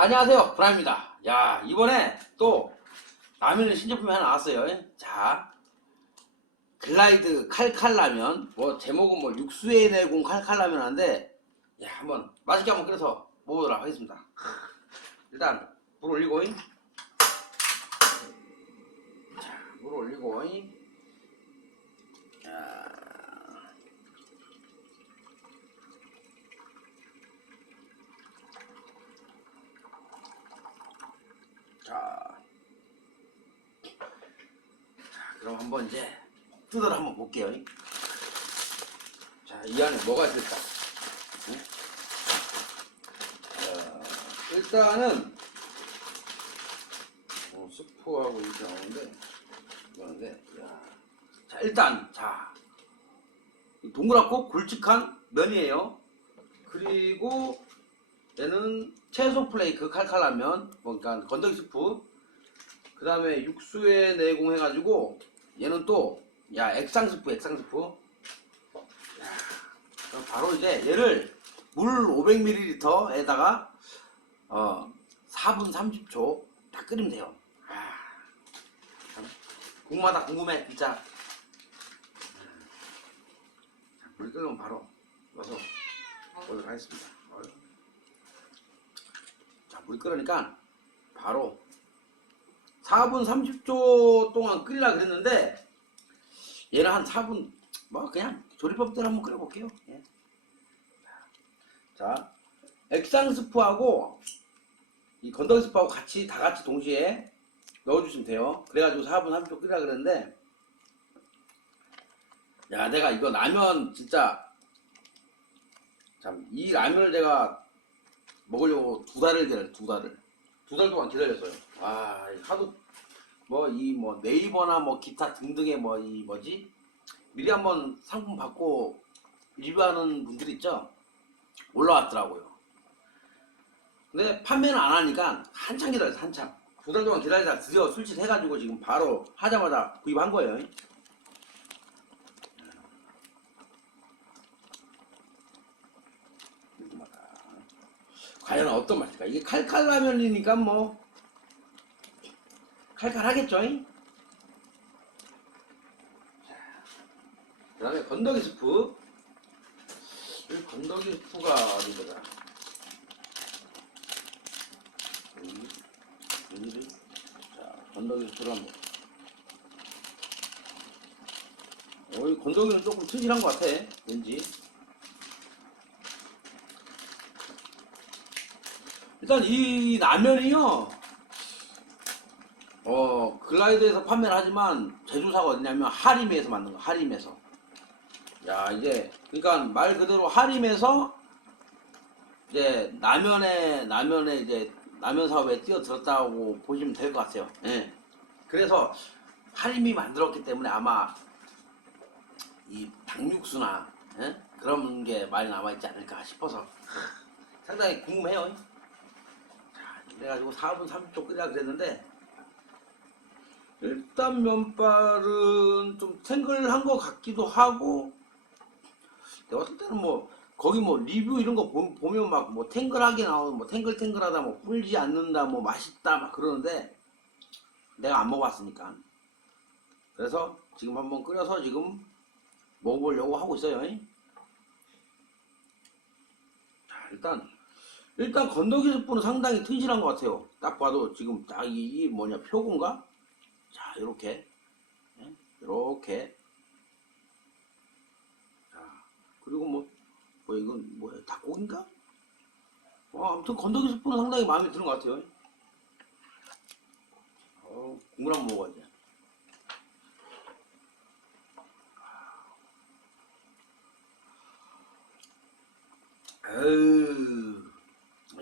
자, 안녕하세요. 브라입니다. 야, 이번에 또 라면의 신제품이 하나 나왔어요. 자, 글라이드 칼칼라면, 뭐, 제목은 뭐, 육수에 내공 칼칼라면 한데, 야, 한번 맛있게 한번 끓여서 먹어보도록 하겠습니다. 일단, 물 올리고, 자, 물 올리고, 자, 자, 자, 그럼 한번 이제 뜯어서 한번 볼게요. 자, 이 안에 뭐가 있을까? 응? 자, 일단은 어, 스프하고 이렇게 나오는데 야. 자, 일단 자, 이 동그랗고 굵직한 면이에요. 그리고 얘는 채소 플레이크 칼칼라면 뭐 그러니까 건더기 스프 그 다음에 육수에 내공 해가지고 얘는 또 야 액상 스프 액상 스프 야, 그럼 바로 이제 얘를 물 500ml에다가 어 4분 30초 다 끓이면 돼요. 아, 참, 국마다 궁금해 진짜. 자, 물 끓으면 바로 넣어서 보도록 하겠습니다. 자, 물 끓으니까 바로 4분 30초 동안 끓이라 그랬는데 얘는 한 4분 뭐 그냥 조리법대로 한번 끓여볼게요. 예. 자, 액상 스프하고 이 건더기 스프하고 같이 다 같이 동시에 넣어주시면 돼요. 그래가지고 4분 30초 끓이라 그랬는데 야 내가 이거 라면 진짜 참 이 라면을 제가 먹으려고 두 달을 기다려 두 달을 두 달 동안 기다렸어요. 와 하도 뭐 이 뭐 네이버나 뭐 기타 등등의 뭐 이 뭐지 미리 한번 상품 받고 리뷰하는 분들 있죠 올라왔더라고요. 근데 판매는 안 하니까 한참 기다렸어 한참 두 달 동안 기다리다 드디어 술집 해가지고 지금 바로 하자마자 구입한 거예요. 궁금하다. 과연 어떤 맛일까? 이게 칼칼라면이니까 뭐 칼칼하겠죠? 그 다음에 건더기 스프 이 건더기 스프가 어디 보자 여기 여기를 자 건더기 스프를 한번 어, 이 건더기는 조금 특이한 것 같아 왠지 일단 이 라면이요. 어 글라이드에서 판매를 하지만 제조사가 어디냐면 하림에서 만든 거. 하림에서. 야 이제 그러니까 말 그대로 하림에서 이제 라면에 라면에 이제 라면 사업에 뛰어들었다고 보시면 될 것 같아요. 예. 그래서 하림이 만들었기 때문에 아마 이 닭육수나 예? 그런 게 많이 남아있지 않을까 싶어서 상당히 궁금해요. 그래가지고 4분 30초 끓이라 그랬는데 일단 면발은 좀 탱글한 것 같기도 하고 내가 어떨 때는 뭐 거기 뭐 리뷰 이런 거 보- 보면 막 뭐 탱글하게 나오는 뭐 탱글탱글하다 뭐 불지 않는다 뭐 맛있다 막 그러는데 내가 안 먹어봤으니까 그래서 지금 한번 끓여서 지금 먹어보려고 하고 있어요 자 일단 일단 건더기 스프는 상당히 튼실한 것 같아요. 딱 봐도 지금 딱 이 뭐냐 표고인가? 자 이렇게 이렇게 자 그리고 뭐, 뭐 이건 뭐야 닭고기인가? 어, 아무튼 건더기 스프는 상당히 마음에 드는 것 같아요. 어, 국물 한번 먹어야지.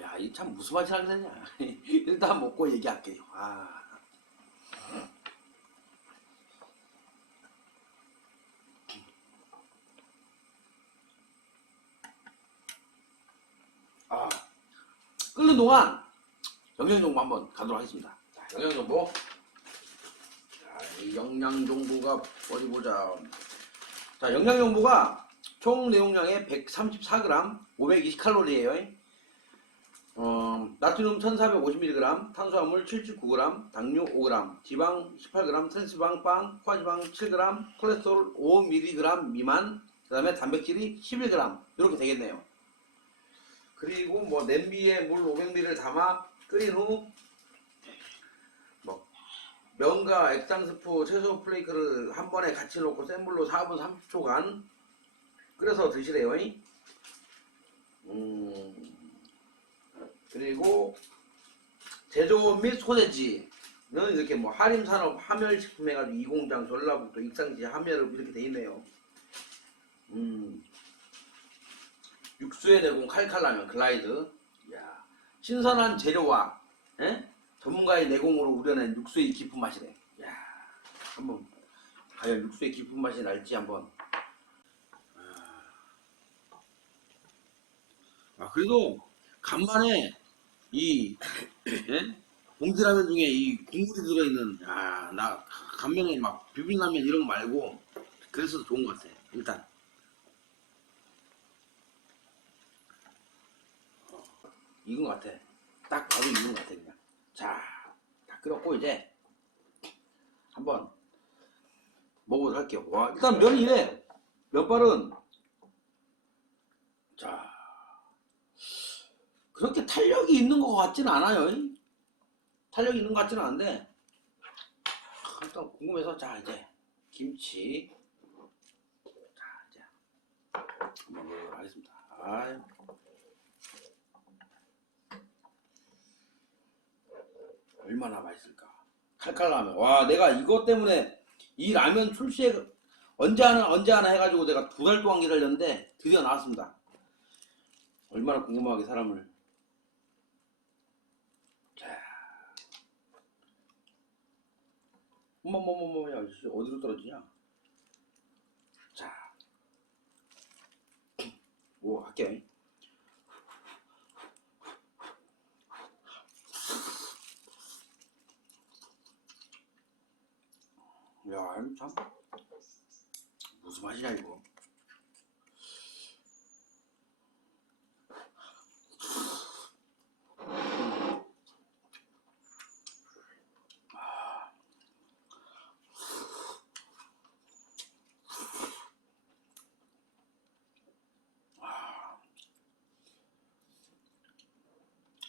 야, 이 참 무슨 맛이라 그러냐. 일단 먹고 얘기할게요. 아. 아. 끓는 동안 영양정보 한번 가도록 하겠습니다. 자, 영양정보. 자, 이 영양정보가 어디 보자. 자, 영양정보가 총 내용량의 134g, 520칼로리예요. 어, 나트륨 1450mg, 탄수화물 79g, 당류 5g, 지방 18g, 트랜스지방 빵, 포화지방 7g, 콜레스테롤 5mg 미만, 그 다음에 단백질이 11g 이렇게 되겠네요. 그리고 뭐 냄비에 물 500ml를 담아 끓인 후 뭐 면과 액상 스프, 채소 플레이크를 한 번에 같이 넣고 센 불로 4분 30초간 끓여서 드시래요. 음, 그리고 제조업 및 소재지는 이렇게 뭐 하림산업 함열식품 해가지고 이공장 전라북도 익산지 함열을 이렇게 돼 있네요. 음, 육수에 내공 칼칼라면 글라이드. 야, 신선한 재료와 예? 전문가의 내공으로 우려낸 육수의 깊은 맛이네. 야, 한번 과연 육수의 깊은 맛이 날지 한번. 아 그래도 간만에 이 예? 봉지라면 중에 이 국물이 들어있는 야나 간면에 막 비빔라면 이런 거 말고 그래서 좋은 것 같아 일단 익은 것 같아. 딱 봐도 익은 것 같아 그냥. 자 다 끓였고 이제 한번 먹어보도록 할게요. 와 일단 면이 이래. 면발은 자 그렇게 탄력이 있는 것 같지는 않아요. 탄력이 있는 것 같지는 않은데 일단 궁금해서 자 이제 김치. 자 이제 한번 먹어보도록 하겠습니다. 아이. 얼마나 맛있을까? 칼칼라면. 와 내가 이것 때문에 이 라면 출시에 언제 하나 언제 하나 해가지고 내가 두 달 동안 기다렸는데 드디어 나왔습니다. 얼마나 궁금하게 사람을. 어머머머머 야 씨, 어디로 떨어지냐? 자. 오, 할게 야 이거 참. 무슨 맛이냐 이거?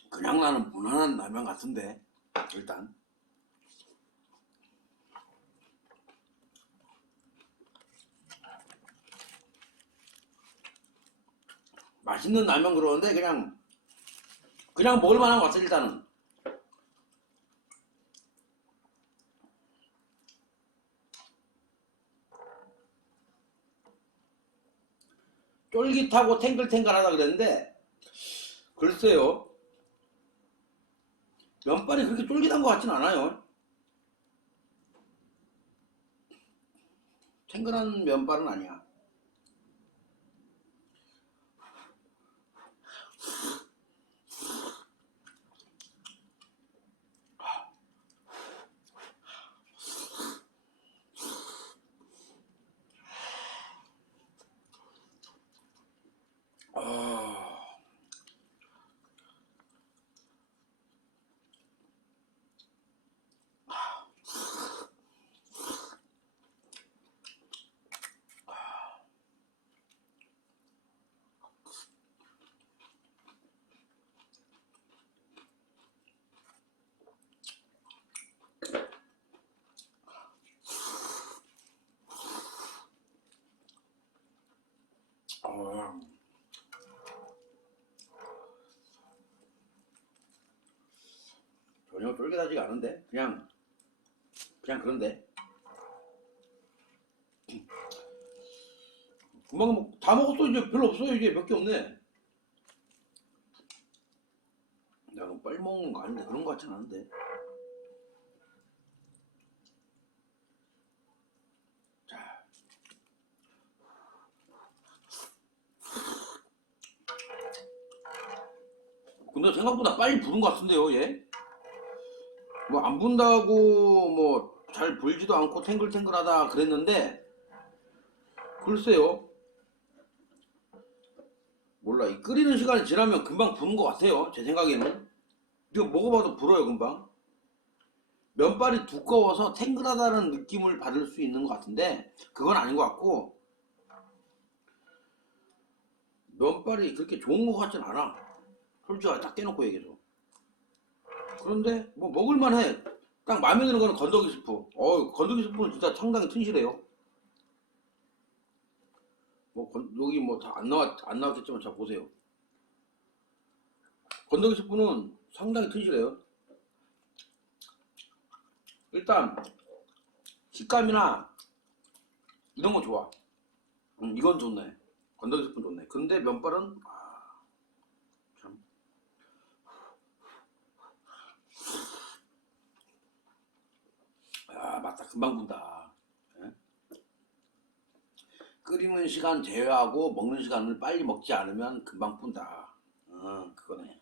그냥 나는 무난한 라면 같은데 일단 맛있는 라면 그러는데 그냥 그냥 먹을 만한 것 같아 일단은 쫄깃하고 탱글탱글하다 그랬는데 글쎄요 면발이 그렇게 쫄깃한 것 같진 않아요. 탱글한 면발은 아니야. 아. 아. 전혀 쫄깃하지가 않은데? 그냥 그냥 그런데? 먹, 다 먹었어. 이제 별로 없어요. 이제 몇 개 없네. 내가 빨리 먹는 거 아닌데 그런 거 같진 않은데 근데 생각보다 빨리 부른 것 같은데요 얘? 뭐 안 분다고 뭐 잘 불지도 않고 탱글탱글하다 그랬는데 글쎄요. 몰라. 이 끓이는 시간이 지나면 금방 부는 것 같아요 제 생각에는. 이거 먹어봐도 불어요 금방. 면발이 두꺼워서 탱글하다는 느낌을 받을 수 있는 것 같은데 그건 아닌 것 같고 면발이 그렇게 좋은 것 같진 않아 솔직하게 딱 깨놓고 얘기해서 그런데 뭐 먹을만 해. 딱 마음에 드는 거는 건더기 스프. 어 건더기 스프는 진짜 상당히 튼실해요. 뭐 건- 여기 뭐 다 안 나왔 안 나왔겠지만 자 보세요. 건더기 스프는 상당히 튼실해요. 일단 식감이나 이런 거 좋아. 음, 이건 좋네. 건더기 스프 좋네. 근데 면발은 아, 참 아, 맞다. 금방 분다. 예? 끓이는 시간 제외하고 먹는 시간을 빨리 먹지 않으면 금방 분다. 어, 그거네.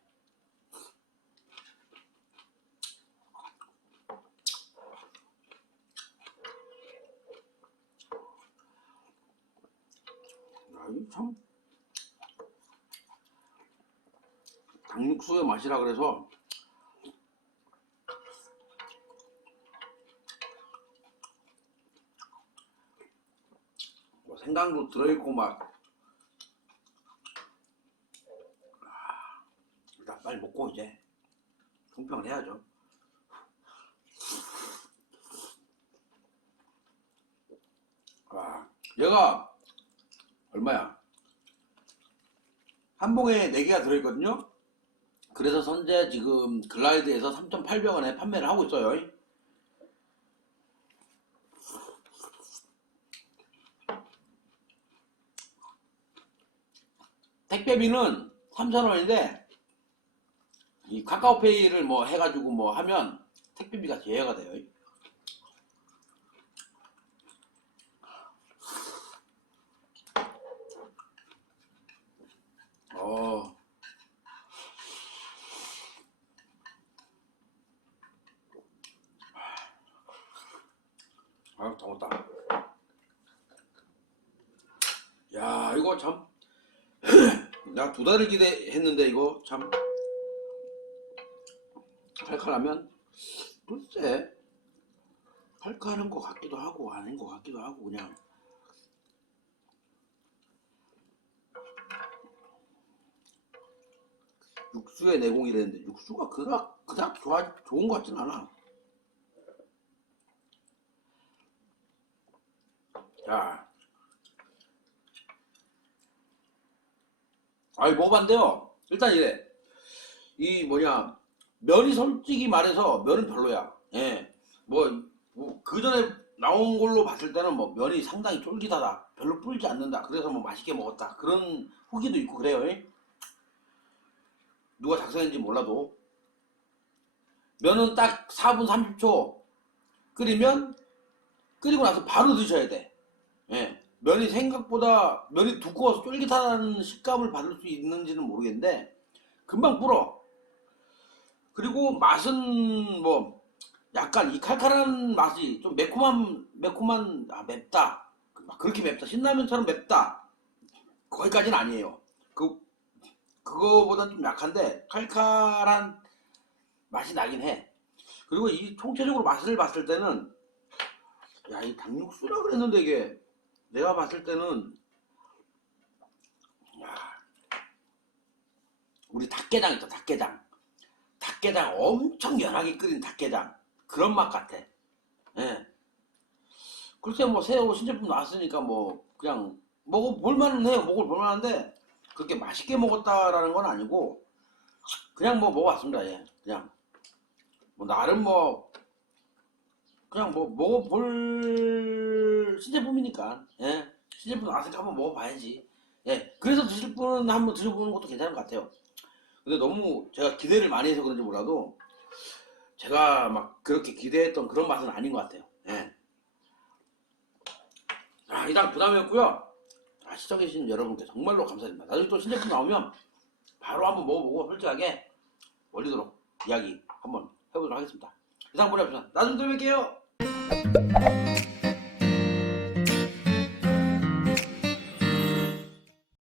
야, 이거 참. 닭육수의 맛이라 그래서 뭐 생강도 들어있고 막. 아, 일단 빨리 먹고 이제 통평을 해야죠. 와 얘가 얼마야? 한 봉에 4개가 들어있거든요? 그래서 선제 지금 글라이드에서 3,800원에 판매를 하고 있어요 택배비는 3,000원인데 이 카카오페이를 뭐 해가지고 뭐 하면 택배비가 제외가 돼요. 어. 아, 더웠다. 야, 이거 참. 나두 달을 기대했는데 이거 참 칼칼하면 글쎄 칼칼한 것 같기도 하고 아닌 것 같기도 하고 그냥 육수의 내공이랬는데 육수가 그닥 그닥 좋아 좋은 것 같진 않아. 자, 아이 먹어봤는데요. 일단 이래. 이 뭐냐 면이 솔직히 말해서 면은 별로야. 예. 뭐그 전에 나온 걸로 봤을 때는 뭐 면이 상당히 쫄깃하다. 별로 불지 않는다. 그래서 뭐 맛있게 먹었다. 그런 후기도 있고 그래요. 예? 누가 작성했는지 몰라도 면은 딱 4분 30초 끓이면 끓이고 나서 바로 드셔야 돼. 예. 면이 생각보다 면이 두꺼워서 쫄깃하다는 식감을 받을 수 있는지는 모르겠는데 금방 불어. 그리고 맛은 뭐 약간 이 칼칼한 맛이 좀 매콤한 매콤한 아 맵다. 막 그렇게 맵다. 신라면처럼 맵다. 거기까지는 아니에요. 그 그거보다 좀 약한데 칼칼한 맛이 나긴 해. 그리고 이 총체적으로 맛을 봤을 때는 야이 닭육수라 그랬는데 이게 내가 봤을 때는 야, 우리 닭게장 있죠 닭게장. 닭게장 엄청 연하게 끓인 닭게장. 그런 맛 같아. 예. 글쎄 뭐 새로 신제품 나왔으니까 뭐 그냥 먹어볼만은 해요. 먹어볼만한데 그렇게 맛있게 먹었다라는 건 아니고 그냥 뭐 먹어봤습니다. 예. 그냥. 뭐 나름 뭐 그냥 뭐 먹어볼 신제품이니까 예. 신제품 나왔으니까 한번 먹어봐야지. 예. 그래서 드실 분은 한번 드셔보는 것도 괜찮은 것 같아요. 근데 너무 제가 기대를 많이 해서 그런지 몰라도 제가 막 그렇게 기대했던 그런 맛은 아닌 것 같아요. 예. 아 이상 부담이었고요. 아, 시청해주신 여러분께 정말로 감사드립니다. 나중에 또 신제품 나오면 바로 한번 먹어보고 솔직하게 올리도록 이야기 한번 해보도록 하겠습니다 이상 보내봅시다. 나중에 또 뵐게요